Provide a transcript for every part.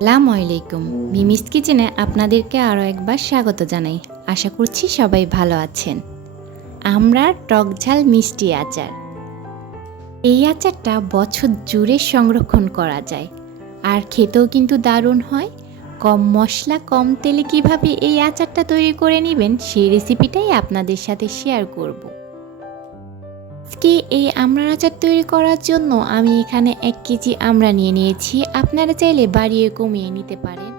আসসালামু আলাইকুম। মিমিস কিচেনে আপনাদেরকে আরও একবার স্বাগত জানাই। আশা করছি সবাই ভালো আছেন। আমরা টকঝাল মিষ্টি আচার, এই আচারটা বছর জুড়ে সংরক্ষণ করা যায় আর খেতেও কিন্তু দারুণ হয়। কম মশলা কম তেলে কিভাবে এই আচারটা তৈরি করে নেবেন সেই রেসিপিটাই আপনাদের সাথে শেয়ার করব। আজকে এই আমড়ার আচার তৈরি করার জন্য আমি এখানে 1 কেজি আমড়া নিয়ে নিয়েছি। আপনারা চাইলে বাড়িয়ে কমিয়ে নিতে পারেন।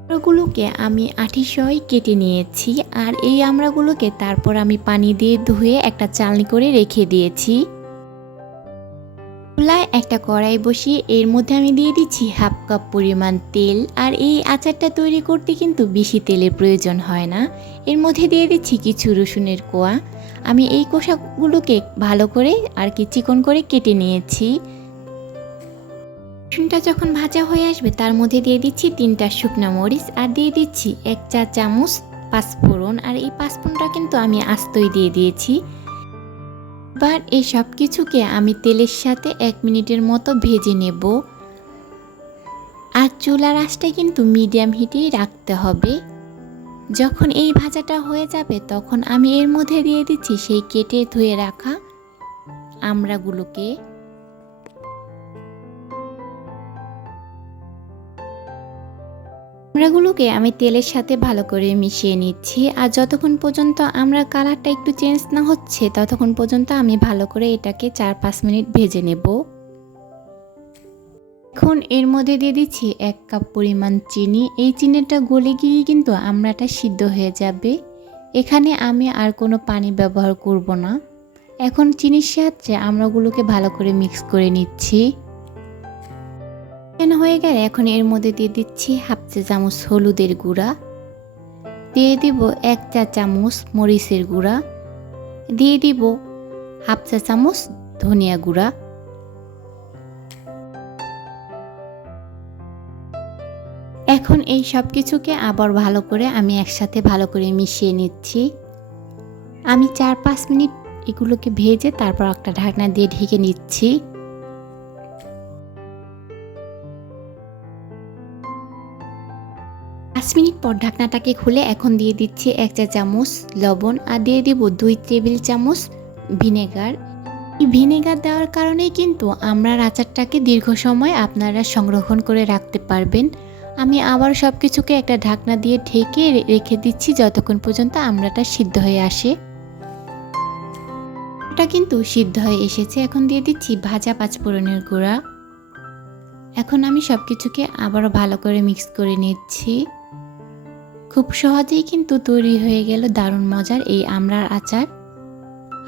আমড়াগুলোকে আমি আঁটি সহই কেটে নিয়েছি আর এই আমড়াগুলোকে তারপর আমি পানি দিয়ে ধুয়ে একটা চালনি করে রেখে দিয়েছি। চুলায় একটা কড়াই বসিয়ে এর মধ্যে আমি দিয়ে দিচ্ছি 1/2 কাপ পরিমাণ তেল। আর এই আচারটা তৈরি করতে কিন্তু বেশি তেলের প্রয়োজন হয় না। এর মধ্যে দিয়ে দিচ্ছি কিছু রসুনের কোয়া। আমি এই কোষাগুলোকে ভালো করে আর কি চিকন করে কেটে নিয়েছি। রসুনটা যখন ভাজা হয়ে আসবে তার মধ্যে দিয়ে দিচ্ছি 3টা শুকনো মরিচ আর দিয়ে দিচ্ছি 1 চা চামচ পাঁচফোড়ন। আর এই পাঁচফোড়নটা কিন্তু আমি আস্তই দিয়ে দিয়েছি। এবার এই সব কিছুকে আমি তেলের সাথে 1 মিনিটের মতো ভেজে নেব। আর চুলার আঁচটা কিন্তু মিডিয়াম হিটেই রাখতে হবে। যখন এই ভাজাটা হয়ে যাবে তখন আমি এর মধ্যে দিয়ে দিচ্ছি সেই কেটে ধুয়ে রাখা আমড়াগুলোকে। আমড়াগুলোকে আমি তেলের সাথে ভালো করে মিশিয়ে নিচ্ছি। আর যতক্ষণ পর্যন্ত আমড়ার কালারটা একটু চেঞ্জ না হচ্ছে ততক্ষণ পর্যন্ত আমি ভালো করে এটাকে 4-5 মিনিট ভেজে নেব। এখন এর মধ্যে দিয়ে দিচ্ছি 1 কাপ পরিমাণ চিনি। এই চিনিটা গলে গিয়ে কিন্তু আমড়াটা সিদ্ধ হয়ে যাবে। এখানে আমি আর কোনো পানি ব্যবহার করব না। এখন চিনির সাহায্যে আমড়াগুলোকে ভালো করে মিক্স করে নিচ্ছি। হয়ে গেলে এখন এর মধ্যে দিয়ে দিচ্ছি 1/2 চা চামচ হলুদের গুঁড়া, দিয়ে দিব 1 চা চামচ মরিচের গুঁড়া, দিয়ে দিব 1/2 চা চামচ ধনিয়া গুঁড়া। এখন এই সব কিছুকে আবার ভালো করে আমি একসাথে ভালো করে মিশিয়ে নিচ্ছি। আমি 4-5 মিনিট এগুলোকে ভেজে তারপর একটা ঢাকনা দিয়ে ঢেকে নিচ্ছি। 5 মিনিট পর ঢাকনাটাকে খুলে এখন দিয়ে দিচ্ছি 1 চা চামচ লবণ আর দিয়ে দিব 2 টেবিল চামচ ভিনেগার। এই ভিনেগার দেওয়ার কারণেই কিন্তু আমড়ার আচারটাকে দীর্ঘ সময় আপনারা সংরক্ষণ করে রাখতে পারবেন। আমি আবার সব কিছুকে একটা ঢাকনা দিয়ে ঢেকে রেখে দিচ্ছি যতক্ষণ পর্যন্ত আমড়াটা সিদ্ধ হয়ে আসে। এটা কিন্তু সিদ্ধ হয়ে এসেছে। এখন দিয়ে দিচ্ছি ভাজা পাঁচফোড়নের গুঁড়া। এখন আমি সব কিছুকে আবারও ভালো করে মিক্স করে নিচ্ছি। খুব সহজেই কিন্তু তৈরি হয়ে গেল দারুণ মজার এই আমড়ার আচার।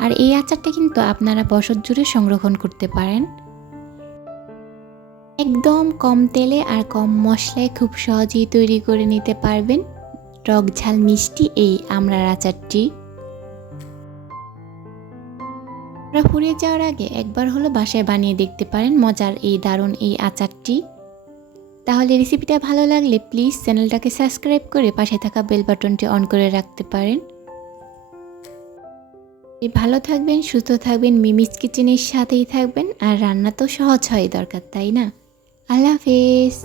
আর এই আচারটা কিন্তু আপনারা বছর জুড়ে সংরক্ষণ করতে পারেন। একদম কম তেলে আর কম মশলায় খুব সহজেই তৈরি করে নিতে পারবেন টক ঝাল মিষ্টি এই আমড়ার আচারটি। ফুরিয়ে যাওয়ার আগে একবার হলো বাসায় বানিয়ে দেখতে পারেন মজার এই দারুণ এই আচারটি। তাহলে রেসিপিটা ভালো লাগলে প্লিজ চ্যানেলটাকে সাবস্ক্রাইব করে পাশে থাকা বেল বাটনটি অন করে রাখতে পারেন। ভালো থাকবেন, সুস্থ থাকবেন, মিমিস কিচেনের সাথেই থাকবেন। আর রান্না তো সহজ হয় দরকার, তাই না? আল্লাহ হাফেজ।